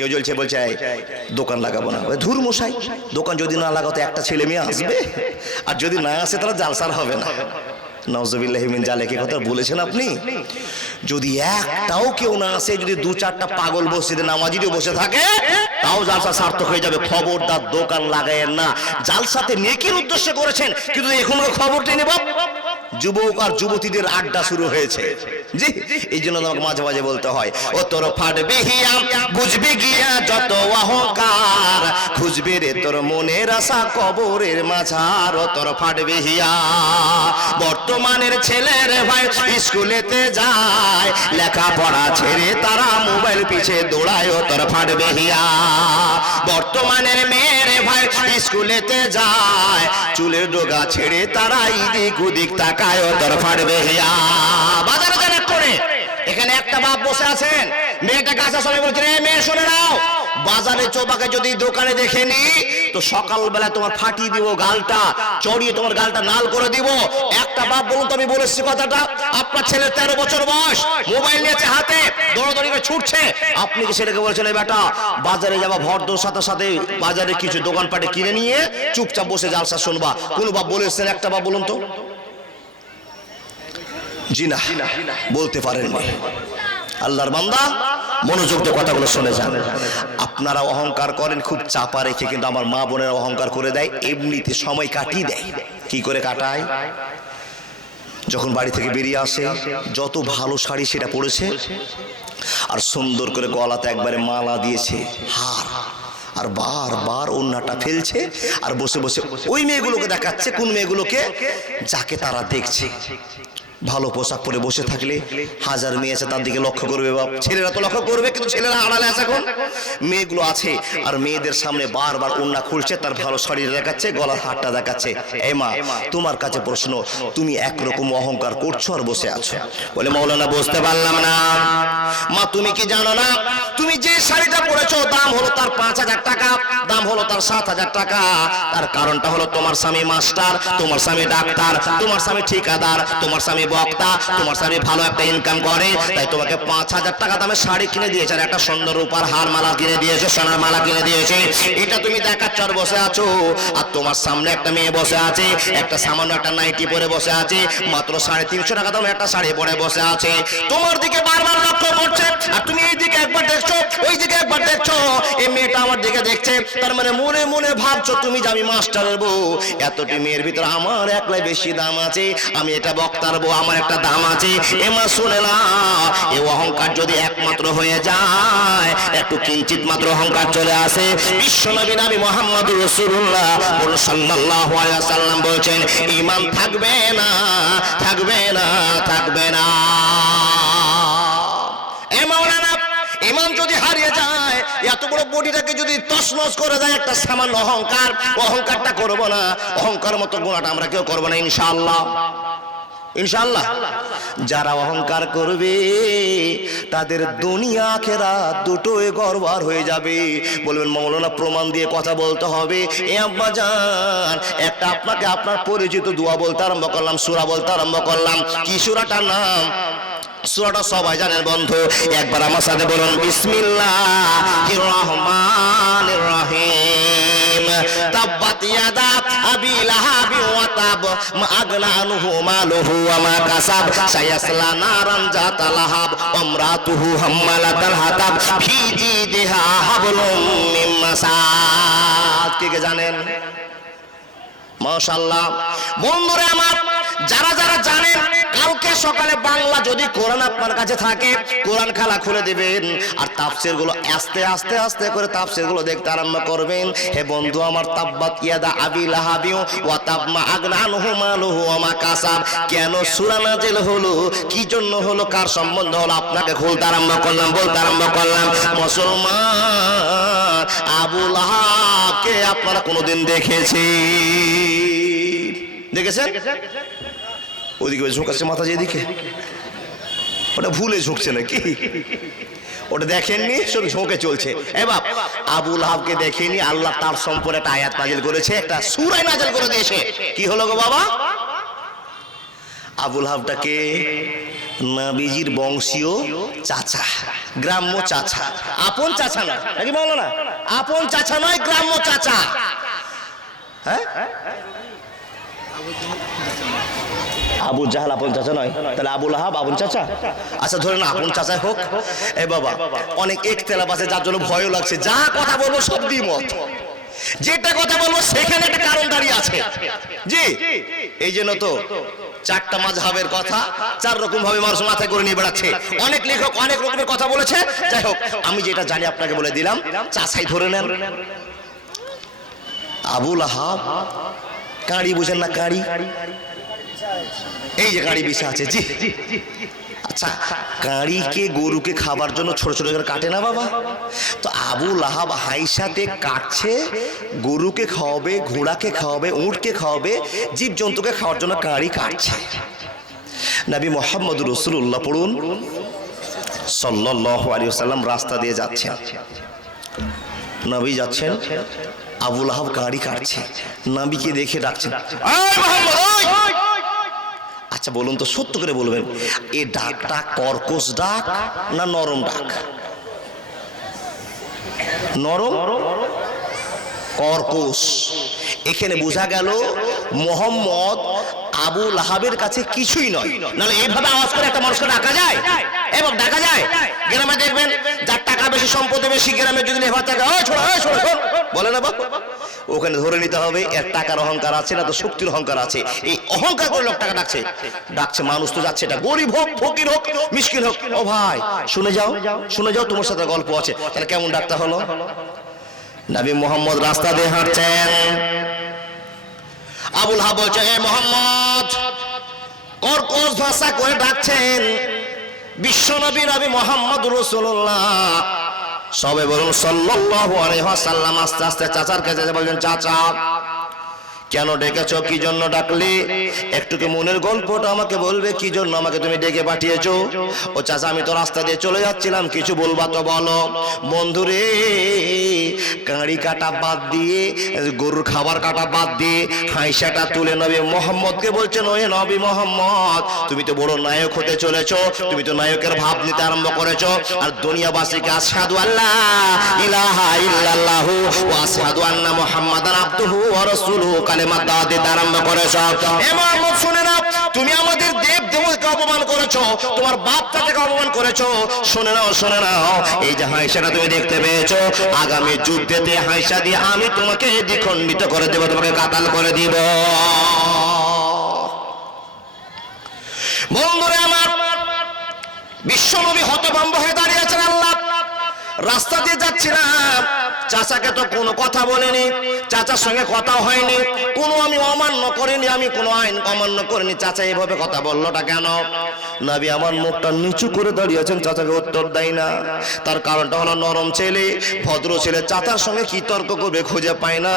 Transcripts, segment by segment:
কেউ জ্বলছে, বলছে দোকান লাগাবো না। ধুর মশাই, দোকান যদি না লাগাতো একটা ছেলে মেয়ে আসবে, আর যদি না আসে তাহলে জালসার হবে না। নাউজুবিল্লাহি মিন জালিকা কথা বলেছেন আপনি। যদি একটাও কেউ না আসে, যদি দু চারটা পাগল মসজিদে নামাজিও বসে থাকে, তাও জালসা সার্থক হয়ে যাবে। খবরদার দোকান লাগায়েন না। জালসাতে নেকির উদ্দেশ্যে করেছেন, কিন্তু এখনো খবরটা নেই বাপ। যুবক আর যুবতীদের আড্ডা শুরু হয়েছে। জি, এই জন্য আমাকে মাঝে মাঝে বলতে হয়, ও তোর ফাটবে হিয়া বুঝবে গিয়া যত অহংকার, খুঁজবে রে তোর মনের আশা কবরের মাঝার। ও তোর ফাটবে হিয়া। বর্তমানের ছেলের ভাই স্কুলেতে যায়, লেখাপড়া ছেড়ে তারা মোবাইল পিছে দৌড়ায়। ও তোর ফাটবে হিয়া। বর্তমানের মেয়ের ভাই স্কুলেতে যায়, চুলের ডগা ছেড়ে তারা এদিক ওদিক তাকায়। ও তোর ফাটবে হিয়া। বাজারে যান করে, এখানে একটা বাপ বসে আছেন, মেয়েটাকে আসার সময় বলছেন, মেয়ে শুনে নাও, বাজারে চৌবাকে যদি দোকানে দেখে নি তো সকালবেলা তোমার ফাটিয়ে দিব গালটা, চড়িয়ে তোমার গালটা লাল করে দিব। একটা বাপ বলুন তো, আমি বলেছি কথাটা, আপনার ছেলে 13 বছর বয়স, মোবাইল নিয়েছে হাতে, দৌড়াদৌড়ি করে ছুটছে, আপনি কি ছেলেকে বলছেন, বেটা বাজারে যাবা, ভরদোর সাথে সাথে বাজারে কিছু দোকানপাটে কিনে নিয়ে চুপচাপ বসে জালসা শুনবা? কোন বাপ বলেছেন? একটা বাপ বলুন তো। জি না, বলতে পারেননি। আল্লাহর বান্দা, মনোযোগ দিয়ে কথাগুলো শুনে যান। আপনারা অহংকার করেন খুব চাপা রেখে, কিন্তু আমার মা বোনেরা অহংকার করে দেয় এমনিতে, সময় কাটিয়ে দেয়। কি করে কাটায়? যখন বাড়ি থেকে বেরিয়ে আসে, যত ভালো শাড়ি সেটা পরেছে, আর সুন্দর করে গলাতে একবারে মালা দিয়েছে, হার, আর বারবার ওড়নাটা ফেলছে, আর বসে বসে ওই মেয়েগুলোকে দেখাচ্ছে। কোন মেয়েগুলোকে? যাকে তারা দেখছে। ভালো পোশাক পরে বসে থাকলে হাজার মেয়ে আছে, তার দিকে লক্ষ্য করবে বাপ। ছেলেরা তো লক্ষ্য করবে, কিন্তু ছেলেরা আড়ালে আছে। এখন মেয়েগুলো আছে, আর মেয়েদের সামনে বারবার ওড়না খুলছে, তার ভালো শরীর দেখাচ্ছে, গলার হারটা দেখাচ্ছে। এ মা, তোমার কাছে প্রশ্ন, তুমি একরকম অহংকার করছো আর বসে আছো। বলে, মাওলানা বুঝতে পারলাম না। মা, তুমি কি জানো না, তুমি যে শাড়িটা পরেছো দাম হলো তার 5000 টাকা, দাম হলো তার 7000 টাকা। তার কারণটা হলো তোমার স্বামী মাস্টার, তোমার স্বামী ডাক্তার, তোমার স্বামী ঠিকাদার, তোমার স্বামী বক্তা, তোমার স্বামী ভালো একটা ইনকাম করে, তাই তোমাকে 5000 টাকা দামের শাড়ি কিনে দিয়েছে, আর একটা সুন্দর রূপার হার মালা কিনে দিয়েছে, সোনার মালা কিনে দিয়েছে। এটা তুমি দেখাচ্ছ আর বসে আছো। আর তোমার সামনে একটা মেয়ে বসে আছে, একটা সামান্য একটা নাইটি পরে বসে আছে, মাত্র 350 টাকা দামের একটা শাড়ি পরে বসে আছে, তোমার দিকে বারবার লক্ষ্য করছে, আর তুমি এই দিকে একবার দেখছো, ওই দিকে একবার দেখছো। এই মেয়েটা আমার দিকে দেখছে, তার মানে মনে মনে ভাবছো তুমি যে আমি মাস্টারের বউ। এতটি মেয়ের ভিতরে আমার একলাই বেশি দাম আছে, আমি এটা বক্তার বউ, আমার একটা দাম আছে। এমা শুনে না, এই অহংকার যদি একমাত্র হয়ে যায়, একটু কিঞ্চিত মাত্র অহংকার চলে আসে, বিশ্বনবী নবী মুহাম্মদুর রাসূলুল্লাহ সাল্লাল্লাহু আলাইহি ওয়াসাল্লাম বলেছেন, ঈমান থাকবে না, থাকবে না, থাকবে না। এ মাওলানা, ঈমান যদি হারিয়ে যায়, এত বড় বডিটাকে যদি তছনছ করে দেয় একটা সামান্য অহংকার, অহংকারটা করব না। অহংকার মতো গুনাহটা আমরা কেউ করব না ইনশাআল্লাহ, ইনশাআল্লাহ। যারা অহংকার করবে তাদের দুনিয়া আখিরাত দুটোই গড়বড় হয়ে যাবে। বলবেন, মাওলানা প্রমাণ দিয়ে কথা বলতে হবে। এ আব্বা জান, একটা আপনাকে আপনার পরিচিত দোয়া বলতে আরম্ভ করলাম, সূরা বলতে আরম্ভ করলাম। কি সূরাটার নাম? সূরাটা সবাই জানেন বন্ধু, একবার আমার সাথে বলুন, বিসমিল্লাহির রহমানির রহিম। তাব্বাত ইয়াদা আবি লাহাব ওয়া তাব, মা আগনা আনহু মালুহু ওয়া মা কাসাব, সায়াসলা নারান যাতা লাহাব, আমরাতুহু হাম্মালাতাল হাতাব, ফি জিদিহা হাবলুম মিন মাসাদ। কে কে জানেন? মাশাআল্লাহ। বন্ধুরা আমার, যারা যারা জানেন, কালকে সকালে বাংলা যদি কোরআন আপনার কাছে থাকে, কোরআন খালা খুলে দিবেন, আর তাফসীর গুলো আস্তে আস্তে আস্তে করে তাফসীর গুলো দেখতে আরম্ভ করবেন। হে বন্ধু আমার, তাব্বাত ইয়াদা আবি লাহাবি ওয়া তাব, মা আগনা আনহু মালুহু ওয়া মা কাসাব, কেন সূরা নাজিল হলো, কি জন্য হলো, কার সম্বন্ধে হলো, আপনাকে খুলতে আরম্ভ করলাম, বলতে আরম্ভ করলাম। মুসলমান, আবু লাহাবকে আপনারা কোনোদিন দেখেছেন? ওইদিকে ঝুঁকাচ্ছে মাথা, যেদিকে ওটা ভুলে ঝুঁকছে নাকি? ওটা দেখেননি, শুধু ঝোঁকে চলছে। এবার আবু লাহাবকে দেখেনি, আল্লাহ তার সম্পর্কে একটা আয়াত নাজিল করেছে, একটা সূরা নাজিল করে দিয়েছে। কি হলো গো বাবা? আবু লাহাবটাকে নবীজির বংশীয় চাচা, গ্রাম্য চাচা, আপন চাচা না, নাকি বলো না? আপন চাচা নয়, গ্রাম্য চাচা। হ্যাঁ, আবু জাহাল আপন চাচা নয়, তাহলে আবু লাহাব আপন চাচা? আচ্ছা ধরে না আপন চাচা হোক। এ বাবা, অনেক একতলাপ আছে যার জন্য ভয়ও লাগছে। যা কথা বলবো সব দ্বিমত, যেটা কথা বলবো সেখানে একটা কারণ দাঁড়িয়ে আছে। জি, এই জন্য তো চারটা মাযহাবের কথা চার রকম ভাবে মানুষ মাথায় করে নিয়ে বেড়াচ্ছে। অনেক লেখক অনেক রকমের কথা বলেছে। যাই হোক, আমি যেটা জানি আপনাকে বলে দিলাম। চাচাই ধরে নেন। আবু লাহাব কাঁড়ি, বুঝেন না কাঁড়ি? এই যে কাঁড়ি বিছা আছে। জি, আচ্ছা, কাঁড়িকে গরুকে খাবার জন্য ছোট ছোট করে কাটে না বাবা? তো আবু লাহাব হাইসাতে কাটছে, গরুকে খাওয়াবে, ঘোড়াকে খাওয়াবে, উটকে খাওয়াবে, জীব জন্তুকে খাওয়ার জন্য কাঁড়ি কাটছে। নবী মুহাম্মদ রাসূলুল্লাহ পড়ুন সাল্লাল্লাহু আলাইহি ওয়াসাল্লাম রাস্তা দিয়ে যাচ্ছেন। নবী যাচ্ছেন, আবু লাহাব কাঁড়ি কাটছে। নবীকে দেখে ডাকছেন, এই মুহাম্মদ, ওই! আচ্ছা বলুন তো, সত্য করে বলবেন, এ ডাকটা কর্কশ ডাক না নরম ডাক? নরম, কর্কশ। এখানে বোঝা গেল মোহাম্মদ আবু লাহাবের কাছে কিছুই নয়। নাহলে এইভাবে আওয়াজ করে একটা মানুষকে ডাকা যায়? এবং ডাকা যায়। গ্রামে দেখবেন যার টাকা বেশি, সম্পত্তি বেশি, গ্রামে যদি এভাবে থাকে, ওই ছোড়া, ওই ছোড়া, বলে না বাবা? ওখানে ধরে নিতে হবে এর টাকার অহংকার আছে না তো শক্তির অহংকার আছে। এই অহংকার করে লোকটাকে ডাকছে। ডাকছে মানুষ তো যাচ্ছে, এটা গরিব হোক, ফকির হোক, মিসকিন হোক। ও ভাই শুনে যাও, শুনে যাও, তোমার সাথে গল্প আছে। তাহলে কেমন ডাকতে হলো? নবী মুহাম্মদ রাস্তা দিয়ে হাঁটছেন, আবু লাহাব বলছে, এ মুহাম্মদ, কর্কশ ভাষা করে ডাকছেন। বিশ্ব নবী নবী মুহাম্মদ রাসূলুল্লাহ, সবে বলুন সাল্লাল্লাহু আলাইহি ওয়াসাল্লাম। আস্তে আস্তে চাচার কাছে বলছেন, চাচা কেন ডেকেছো, কি জন্য ডাকলি? একটু কি মনের গল্পটা আমাকে বলবে, কি জন্য আমাকে তুমি ডেকে পাঠিয়েছো? ও চাচা, আমি তো রাস্তা দিয়ে চলে যাচ্ছিলাম, কিছু বলবা তো বলো। বন্ধুরে, কাঁড়ি কাটা বাদ দিয়ে, গরুর খাবার কাটা বাদ দিয়ে হাইসাটা তুলে নবী মুহাম্মদকে বলছেন, ওহে নবী মুহাম্মদ, তুমি তো বড় নায়ক হতে চলেছো, তুমি তো নায়কের ভাব নিতে আরম্ভ করেছো। আর দুনিয়াবাসীকে আশহাদু আল্লা ইলাহা ইল্লাল্লাহু ওয়া আশহাদু আন্না মুহাম্মাদান আবদুহু ওয়া রাসূলুহু কালেমা দাওয়াত দিতে আরম্ভ করেছো। এ মুহাম্মদ শুনে নাও, তুমি আমাদের দেব দেবতাকে অপমান করেছো, তোমার বাপ চাচাকে অপমান করেছো। শুনে নাও, শুনে নাও, এই যে হাইসাটা তুমি দেখতে পেয়েছো, আগামী যুদ্ধেতে হাইসা দিয়ে আমি তোমাকে দ্বিখণ্ডিত করে দেব, তোমাকে কাতাল করে দিব। বন্ধুরে আমার, বিশ্বনবী হতভম্ব হয়ে দাঁড়িয়ে আছেন। আল্লাহ রাস্তা দিয়ে যাচ্ছিলাম, চাচাকে তো কোনো কথা বলেনি, চাচার সঙ্গে কথা হয়নি, কোনো আমি অমান্য করিনি, আমি কোনো আইন অমান্য করিনি। চাচা এইভাবে কথা বললোটা কেন? নবী আমার মুখটা নিচু করে দাঁড়িয়ে আছেন, চাচাকে উত্তর দেয় না। তার কারণটা হলো নরম ছেলে, ভদ্র ছেলে, চাচার সঙ্গে কি তর্ক করবে খুঁজে পায় না।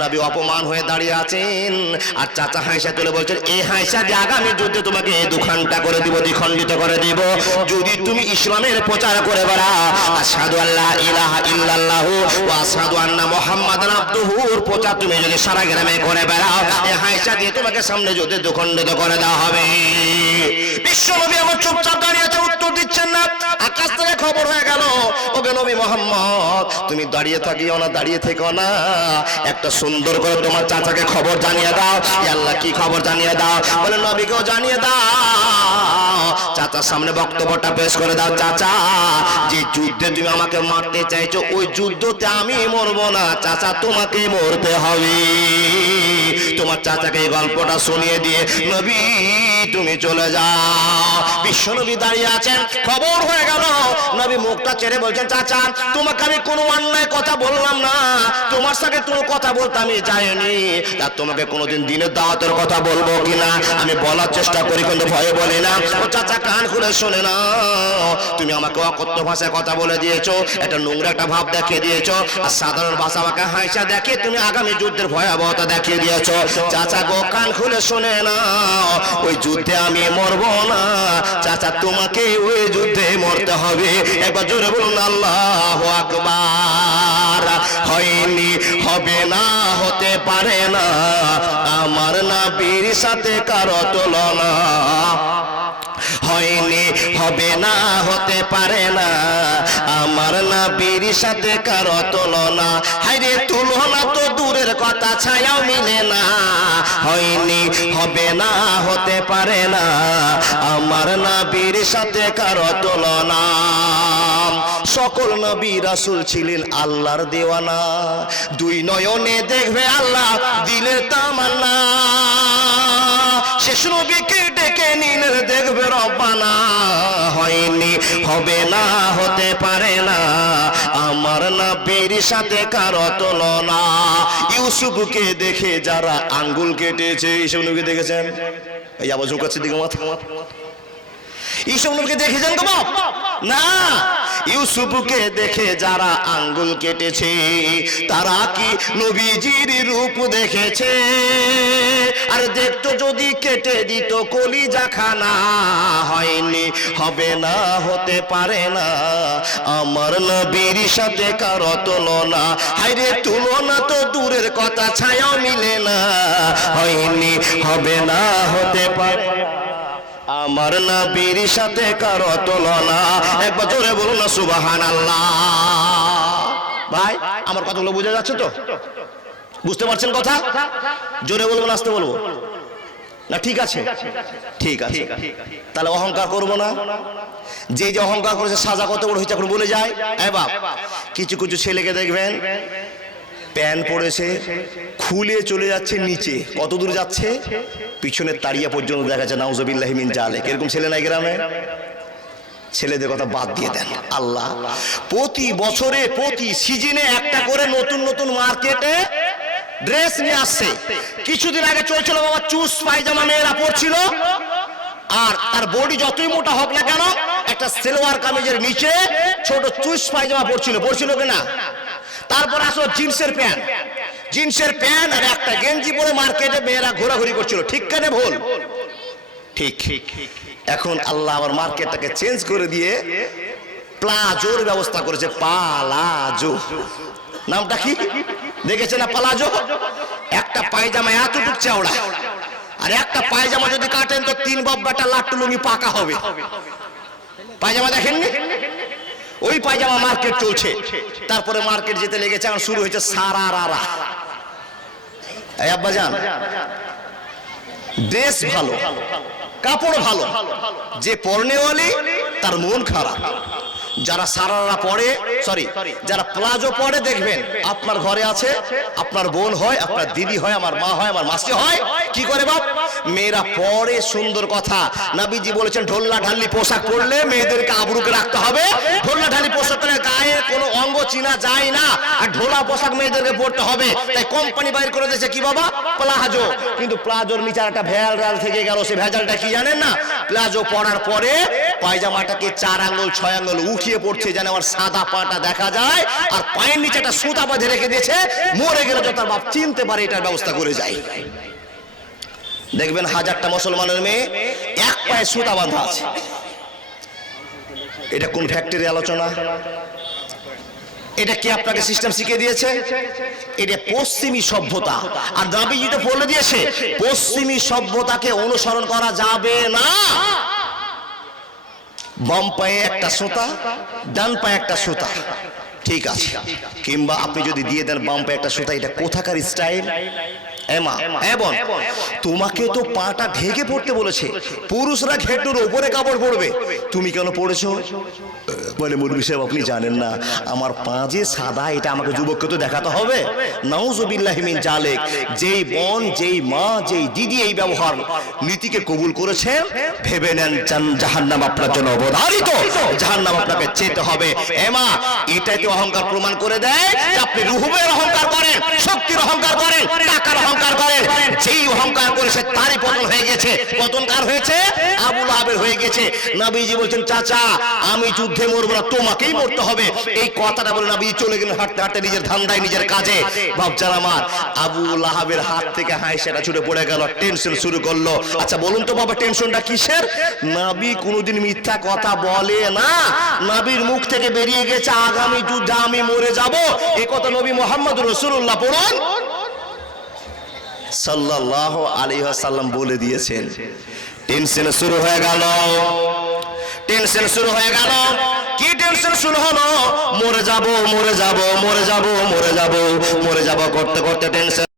নবী অপমান হয়ে দাঁড়িয়ে আছেন, আর চাচা হাইসা তুলে বলছেন, এই হাইসা যে আগামী যুদ্ধে তোমাকে দুখানটা করে দিব, দ্বিখণ্ডিত করে দিব, যদি তুমি ইসলামের প্রচার করে বেড়াও। আশহাদু আল্লা ইলাহা ইল্লাল্লাহু ওয়া আশহাদু আন্না মুহাম্মাদান আবদুহুর প্রচার তুমি যদি সারা গ্রামে করে বেড়াও, এই হাইসা দিয়ে তোমাকে সামনে যদি দুখণ্ডিত করে দেওয়া হবে। বিশ্বনবী আমার চুপচাপ দাঁড়িয়ে আছে, উত্তর দিচ্ছেন না। আকাশ থেকে খবর হয়ে গেল, ওকে নবী মুহাম্মদ, তুমি দাঁড়িয়ে থাকিও না, দাঁড়িয়ে থেকো না, একটা সুন্দর করে তোমার চাচাকে খবর জানিয়ে দাও। আল্লাহ কি খবর জানিয়ে দাও? বলে নবীকেও জানিয়ে দাও। চাচার সামনে বক্তব্যটা পেশ করে দাও, চাচা যে যুদ্ধে তুমি আমাকে মারতে চাইছো, ওই যুদ্ধতে আমি মরবো না, চাচা তোমাকে মরতে হবে। তোমার চাচাকে এই গল্পটা শুনিয়ে দিয়ে নবী তুমি চলে যাও। বিশ্বনবী দাঁড়িয়ে আছেন, খবর হয়ে গেল। নবী মুখটা ছেড়ে বলছেন, চাচা তোমাকে আমি কোনো অন্যায় কথা বললাম না, তোমার সাথে কোনো কথা বলতে আমি যাইনি, তা তোমাকে কোনোদিন দিনের দাওয়াতের কথা বলবো কিনা আমি বলার চেষ্টা করি, কিন্তু ভয়ে বলি না। ও চাচা কান খুলে শোনে না, তুমি আমাকে অকথ্য ভাষায় কথা বলে দিয়েছো, একটা নোংরা একটা ভাব দেখিয়ে দিয়েছো, আর সাধারণ ভাষা আমাকে হাইসা দেখিয়ে তুমি আগামী যুদ্ধের ভয়াবহতা দেখিয়ে দিয়েছো। চাচা গো কান খুলে শোনে না, ওই যুদ্ধে আমি মরবো না, চাচা তোমাকে ওই যুদ্ধে মরতে হবে। একবার জোরে বলুন আল্লাহু আকবার। হয়নি, হবে না, হতে পারে না, আমার নবীর সাথে কারো তুলনা। হয়নি, হবে না, হতে পারে না আমার নবীর সাথে কারো তুলনা। হায়রে তুলনা তো দূরের কথা, ছায়াও মিলে না। হয়নি, হবে না, হতে পারে না আমার নবীর সাথে কারো তুলনা। সকল নবী রাসূল ছিলেন আল্লাহর দেওয়ানা, দুই নয়নে দেখবে আল্লাহ দিলের তামান্না। শেষ নবীকে ডেকে নিলেন দেখবে রব্বানা। হয়নি, হবে না, হতে পারে না আমার নবীর সাথে কারো তুলনা। ইউসুফকে দেখে যারা আঙ্গুল কেটেছে, এইসব নবীকে দেখেছেন? এই আবার ঝুঁকাচ্ছে দিকে মাথা। ইউসুফ নবীকে দেখেছেন গো বাপ? না, ইউসুফকে দেখে যারা আঙ্গুল কেটেছে তারা কি নবীজির রূপ দেখেছে? আর দেখতো যদি কেটে দিত কলিজা খানা। হয়নি, হবে না, হতে পারে না আমার নবীর সাথে কারো তুলনা। হায়রে তুলনা তো দূরের কথা, ছায়াও মিলে না। হয়নি, হবে না, হতে পারে না আমার নবীর সাথে কারো তুলনা। একবার জোরে বলুন না সুবহানাল্লাহ। ভাই আমার কথাগুলো বুঝা যাচ্ছে তো? বুঝতে পারছেন কথা? জোরে বলবো না আস্তে বলবো? না ঠিক আছে, ঠিক আছে। তাহলে অহংকার করবো না। যে যে অহংকার করেছে সাজা কত বড় হয়েছে এখন বলে যায়। এ বাপ, কিছু কিছু ছেলেকে দেখবেন প্যান্ট পরেছে, খুলে চলে যাচ্ছে নিচে, কত দূর যাচ্ছে? পিছনের তাড়িয়া পর্যন্ত দেখা যাচ্ছে। নাউজুবিল্লাহি মিন জালিক। এরকম ছেলে নাই গ্রামে? ছেলেদের কথা বাদ দিয়ে দেন। আল্লাহ প্রতি বছরে প্রতি সিজনে একটা করে নতুন নতুন মার্কেটে ড্রেস নিয়ে আসছে। কিছুদিন আগে চলছিল বাবা চুস পায়জামা মেয়েরা পরছিল, আর তার বডি যতই মোটা হোক না কেন একটা সেলোয়ার কামিজের নিচে ছোট চুস পায়জামা পরছিল কিনা? তারপর আসলো জিন্সের প্যান্ট, জিন্সের প্যান্ট আর একটা গেঞ্জি পরে মার্কেটে মেয়েরা ঘোরাঘুরি করছিল। ঠিক কেন ভুল? ঠিক। এখন আল্লাহ আবার মার্কেটটাকে চেঞ্জ করে দিয়ে প্লাজোর ব্যবস্থা করেছে। পালাজো নামটা কি দেখেছে না? পালাজো। একটা পায়জামা এতটুক চওড়া, আর একটা পায়জামা যদি কাটেন তো 3 বাব্বাটা লাট্টু লুঙ্গি পাকা হবে। পায়জামা দেখেননি? ওই পায়জামা মার্কেট চলছে। তারপরে মার্কেট যেতে লেগেছে, এখন শুরু হয়েছে সারারারা। এই আব্বাজান, ড্রেস ভালো, কাপড় ভালো, যে পরনেওয়ালি তার মন খারাপ। যারা সারারা পরে, যারা প্লাজো পরে দেখবেন আপনার ঘরে আছে, আপনার বোন হয়, আপনার দিদি হয়, আমার মা হয়, আমার মাসি হয়, কি করে বাপ? মেয়েরা পরে সুন্দর কথা। নবীজি বলেছেন ঢোল্লা ঢালি পোশাক পরলে মেয়েদেরকে আবরুকে রাখতে হবে। ঢোল্লা ঢালি পোশাক পরলে গায়ে কোনো অঙ্গ চিনা যায় না, আর ঢোলা পোশাক মেয়েদেরকে পরতে হবে। তাই কোম্পানি বাইর করে দিয়েছে কি বাবা? প্লাজো। কিন্তু প্লাজোর নিচে একটা ভেজাল থেকে গেল। সে ভেজালটা কি জানেন না? প্লাজো পরার পরে পায়জামাটাকে 4 আঙ্গুল 6 আঙ্গুল উঠিয়ে পড়ছে যেন আমার সাদা পাটা দেখা যায়, আর পায়ের নিচে একটা সুতা বাঁধে রেখে দিয়েছে, মরে গেলে যত তার বাপ চিনতে পারে এটার ব্যবস্থা করে যায়। দেখবেন 1000টা মুসলমানের মেয়ে এক পায়ে সুতা বাঁধা আছে। এটা কোন ফ্যাক্টরি আলোচনা? এটা কি আপনাকে সিস্টেম শিখিয়ে দিয়েছে? এটা পশ্চিমী সভ্যতা। আর নবীজি তো বলে দিয়েছে পশ্চিমী সভ্যতাকে অনুসরণ করা যাবে না। বাম পায়ে একটা সুতা, ডান পায়ে একটা সুতা, ঠিক আছে। কিংবা আপনি যদি দিয়ে দেন বাম পায়ে একটা সুতা, এটা কোথাকার স্টাইল? তোমাকে তো পাটা ঢেকে পড়তে বলেছে। পুরুষরা ঘেটুর উপরে কাপড় পরবে, তুমি কেন পড়েছো? বলে মৌলভী সাহেব আপনি জানেন না আমার পা যে সাদা, এটা আমাকে যুবককে তো দেখাতে হবে। নাউজুবিল্লাহি মিন জালিক। যেই বোন, যেই মা, যেই দিদি এই ব্যবহার নীতিকে কবুল করেছে, ভেবে নেন জাহান্নাম আপনার জন্য অবধারিত, জাহান্নাম আপনাকে যেতে হবে। মা, এটাই তো অহংকার প্রমাণ করে দেয় যে আপনি রুহুবের অহংকার করেন, শক্তির অহংকার করেন, টাকার অহংকার করেন। যেই অহংকার করেছে তারই পতন হয়ে গেছে। পতন কার হয়েছে? আবু লাহাবের হয়ে গেছে। নবীজি বলছেন চাচা আমি যুদ্ধে মরবো না, তোমাকেই মরতে হবে। এই কথাটা বলে নবীজি চলে গেলেন হাঁটতে হাঁটতে নিজের ধান্দায়, নিজের কাজে। বাপজান আমার, আবু লাহাবের হাত থেকে হাইসাটা ছুটে পড়ে গেল, টেনশন শুরু করলো। আচ্ছা বলুন তো বাবা, টেনশনটা কিসের? নবী কোনোদিন মিথ্যা কথা বলে না। নবীর মুখ থেকে বেরিয়ে গেছে আগামী যুদ্ধে আমি মরে যাব। এই কথা নবী মুহাম্মদ রাসূলুল্লাহ পড়ুন সাল্লাল্লাহু আলাইহি ওয়াসাল্লাম বলে দিয়েছেন। টেনশন শুরু হয়ে গেল। টেনশন শুরু হয়ে গেল। কি টেনশন শুরু হলো? মরে যাব, মরে যাব, মরে যাব, মরে যাব, মরে যাব করতে করতে টেনশন